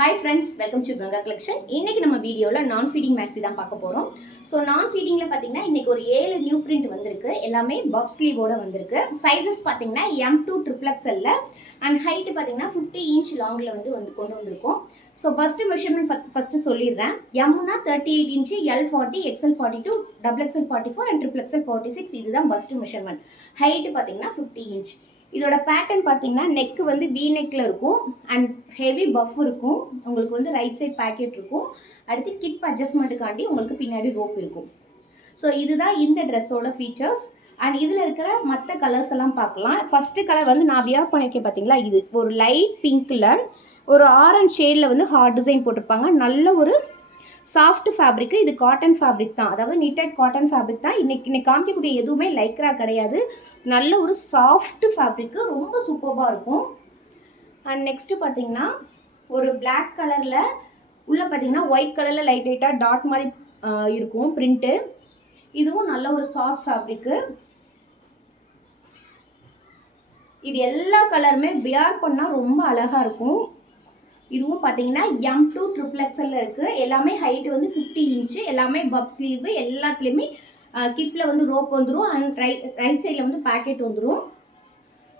Hi friends, welcome to Ganga Collection. இன்னைக்கு நம்ம வீடியோல நான் ஃபீடிங் மேக்ஸி தான் பார்க்க போறோம். ஸோ நான் ஃபீடிங்ல பாத்தீங்கன்னா இன்னைக்கு ஒரு 7 நியூ பிரிண்ட் வந்திருக்கு. எல்லாமே பஃப் ஸ்லீவோட வந்திருக்கு. சைஸஸ் பாத்தீங்கன்னா M2 XXL அண்ட் ஹைட் பாத்தீங்கன்னா 50 இன்ச் லாங்ல வந்து கொண்டு வந்திருக்கோம். ஸோ ஃபர்ஸ்ட் மெஷர்மெண்ட் ஃபர்ஸ்ட் சொல்லிடுறேன். Mனா 38 inch, L 40, XL 42, XXL 44 and XXL 46 இதுதான் ஃபர்ஸ்ட் மெஷர்மெண்ட். ஹைட் பாத்தீங்கன்னா 50 இன்ச். இதோட பேட்டர்ன் பார்த்தீங்கன்னா நெக் வந்து வி நெக்கில் இருக்கும் அண்ட் ஹெவி பஃப் இருக்கும். உங்களுக்கு வந்து ரைட் சைட் பேக்கெட் இருக்கும். அடுத்து கிப் அட்ஜஸ்ட்மெண்ட்டுக்காண்டி உங்களுக்கு பின்னாடி ரோப் இருக்கும். ஸோ இதுதான் இந்த ட்ரெஸ்ஸோட ஃபீச்சர்ஸ். அண்ட் இதில் இருக்கிற மற்ற கலர்ஸ் எல்லாம் பார்க்கலாம். ஃபஸ்ட்டு கலர் வந்து நான் வியர் பண்ணியிருக்கேன் பார்த்தீங்களா, இது ஒரு லைட் பிங்க்கில் ஒரு ஆரஞ்ச் ஷேடில் வந்து ஹார்ட் டிசைன் போட்டிருப்பாங்க. நல்ல ஒரு சாஃப்ட் ஃபேப்ரிக்கு. இது காட்டன் ஃபேப்ரிக் தான், அதாவது நீட்டட் காட்டன் ஃபேப்ரிக் தான். இன்னைக்கு காமிக்கக்கூடிய எதுவுமே லைக்ரா கிடையாது. நல்ல ஒரு சாஃப்ட் ஃபேப்ரிக்கு, ரொம்ப சூப்பராக இருக்கும். அண்ட் நெக்ஸ்ட்டு பார்த்தீங்கன்னா ஒரு பிளாக் கலரில் உள்ளே பார்த்தீங்கன்னா ஒயிட் கலரில் லைட்டாக டாட் மாதிரி இருக்கும் பிரிண்ட்டு. இதுவும் நல்ல ஒரு சாஃப்ட் ஃபேப்ரிக்கு. இது எல்லா கலருமே வியர் பண்ணால் ரொம்ப அழகாக இருக்கும். இதுவும் பார்த்தீங்கன்னா M2 XXL இருக்குது. எல்லாமே ஹைட்டு வந்து 50 இன்ச்சு. எல்லாமே பப் ஸ்லீவ். எல்லாத்துலேயுமே கிப்பில் வந்து ரோப் வந்துடும் அண்ட் ரைட் சைடில் வந்து பேக்கெட் வந்துடும்.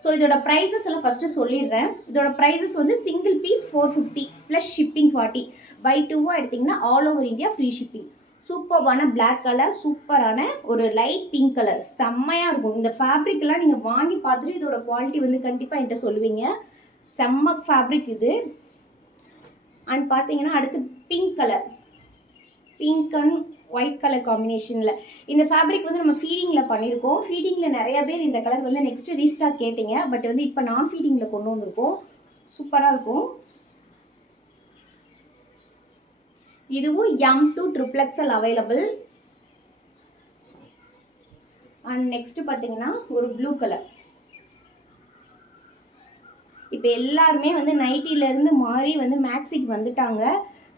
ஸோ இதோட ப்ரைஸஸ் எல்லாம் ஃபஸ்ட்டு சொல்லிடுறேன். இதோட ப்ரைஸஸ் வந்து சிங்கிள் பீஸ் 450 ப்ளஸ் ஷிப்பிங் 40. பை 2வாக எடுத்திங்கன்னா all over India free shipping. சூப்பரான பிளாக் கலர், சூப்பரான ஒரு லைட் பிங்க் கலர், செம்மையாக இருக்கும். இந்த ஃபேப்ரிக்லாம் நீங்கள் வாங்கி பார்த்துட்டு இதோட குவாலிட்டி வந்து கண்டிப்பாக என்கிட்ட சொல்லுவீங்க. செம்ம ஃபேப்ரிக் இது. அண்ட் பார்த்தீங்கன்னா அடுத்து pink colour, pink and white colour காம்பினேஷனில் இந்த ஃபேப்ரிக் வந்து நம்ம ஃபீடிங்கில் பண்ணியிருக்கோம். ஃபீடிங்கில் நிறைய பேர் இந்த கலர் வந்து நெக்ஸ்ட்டு ரீஸ்டாக் கேட்டிங்க. பட் வந்து இப்போ நான் ஃபீடிங்கில் கொண்டு வந்திருக்கோம். சூப்பராக இருக்கும். இதுவும் M2 XXL available. And next பார்த்தீங்கன்னா ஒரு ப்ளூ கலர். இப்போ எல்லாருமே வந்து நைட்டிலேருந்து மாறி வந்து மேக்ஸிக்கு வந்துட்டாங்க.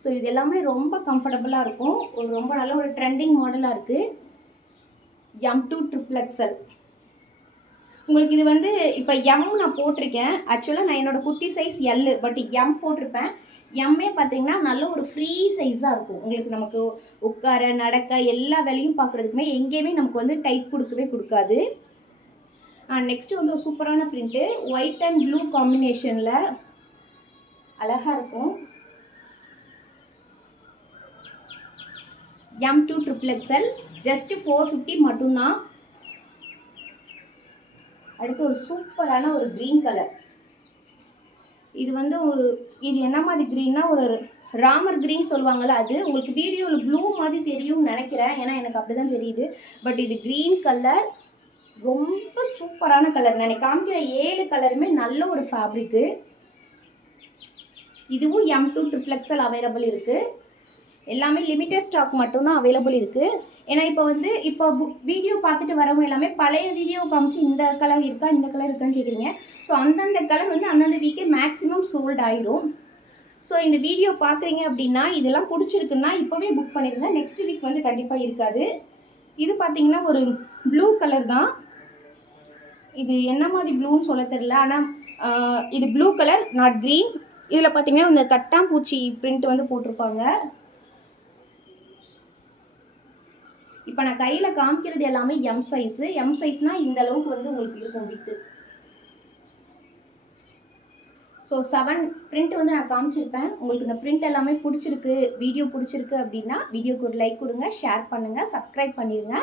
ஸோ இது எல்லாமே ரொம்ப கம்ஃபர்டபுளாக இருக்கும். ஒரு ரொம்ப நல்ல ஒரு ட்ரெண்டிங் மாடலாக இருக்குது. M2 XXL. உங்களுக்கு இது வந்து இப்போ M நான் போட்டிருக்கேன். ஆக்சுவலாக நான் என்னோடய குட்டி சைஸ் L, பட் M போட்டிருப்பேன். எம்மே பார்த்தீங்கன்னா நல்ல ஒரு ஃப்ரீ சைஸாக இருக்கும். உங்களுக்கு நமக்கு உட்கார நடக்க எல்லா வேலையும் பார்க்குறதுக்குமே எங்கேயுமே நமக்கு வந்து டைட் கொடுக்கவே கொடுக்காது. நெக்ஸ்ட்டு வந்து ஒரு சூப்பரான பிரிண்ட்டு, ஒயிட் அண்ட் ப்ளூ காம்பினேஷனில் அழகாக இருக்கும். M2 XXL ஜஸ்ட்டு 450 மட்டும்தான். அடுத்து ஒரு சூப்பரான ஒரு க்ரீன் கலர். இது வந்து இது என்ன மாதிரி க்ரீன்னா ஒரு ராமர் க்ரீன் சொல்லுவாங்கள்ல, அது உங்களுக்கு வீடியோவில் ப்ளூ மாதிரி தெரியும்னு நினைக்கிறேன். ஏன்னா எனக்கு அப்படி தான் தெரியுது. பட் இது க்ரீன் கலர், ரொம்ப சூப்பரான கலர். நான் காமிக்கிற 7 கலருமே நல்ல ஒரு ஃபேப்ரிக்கு. இதுவும் M2 XXL அவைலபிள் இருக்குது. எல்லாமே லிமிட்டட் ஸ்டாக் மட்டும்தான் அவைலபிள் இருக்குது. ஏன்னா இப்போ வீடியோ பார்த்துட்டு வரவங்க எல்லாமே பழைய வீடியோ காமிச்சு இந்த கலர் இருக்கா இந்த கலர் இருக்கான்னு கேட்குறீங்க. ஸோ அந்தந்த கலர் வந்து அந்தந்த வீக்கே மேக்ஸிமம் சோல்ட் ஆயிரும். ஸோ இந்த வீடியோ பார்க்குறீங்க அப்படின்னா இதெல்லாம் பிடிச்சிருக்குன்னா இப்போவே புக் பண்ணிடுங்க. நெக்ஸ்ட் வீக் வந்து கண்டிப்பாக இருக்காது. இது பார்த்தீங்கன்னா ஒரு ப்ளூ கலர் தான். இது என்ன மாதிரி ப்ளூன்னு சொல்ல தெரியல. ஆனால் இது ப்ளூ கலர், நாட் க்ரீன். இதில் பார்த்தீங்கன்னா இந்த தட்டாம்பூச்சி பிரிண்ட் வந்து போட்டிருப்பாங்க. இப்போ நான் கையில் காமிக்கிறது எல்லாமே எம் சைஸு. எம் சைஸ்னால் இந்த அளவுக்கு வந்து உங்களுக்கு இருக்கும் வித்து. ஸோ 7 பிரிண்ட் வந்து நான் காமிச்சிருப்பேன். உங்களுக்கு இந்த பிரிண்ட் எல்லாமே பிடிச்சிருக்கு, வீடியோ பிடிச்சிருக்கு அப்படின்னா வீடியோக்கு ஒரு லைக் கொடுங்க, ஷேர் பண்ணுங்கள், சப்ஸ்கிரைப் பண்ணிடுங்க.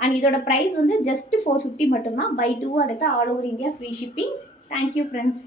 அண்ட் இதோட ப்ரைஸ் வந்து ஜஸ்ட் 450 மட்டும்தான். பை 2 எடுத்தால் all over India free shipping. Thank you friends.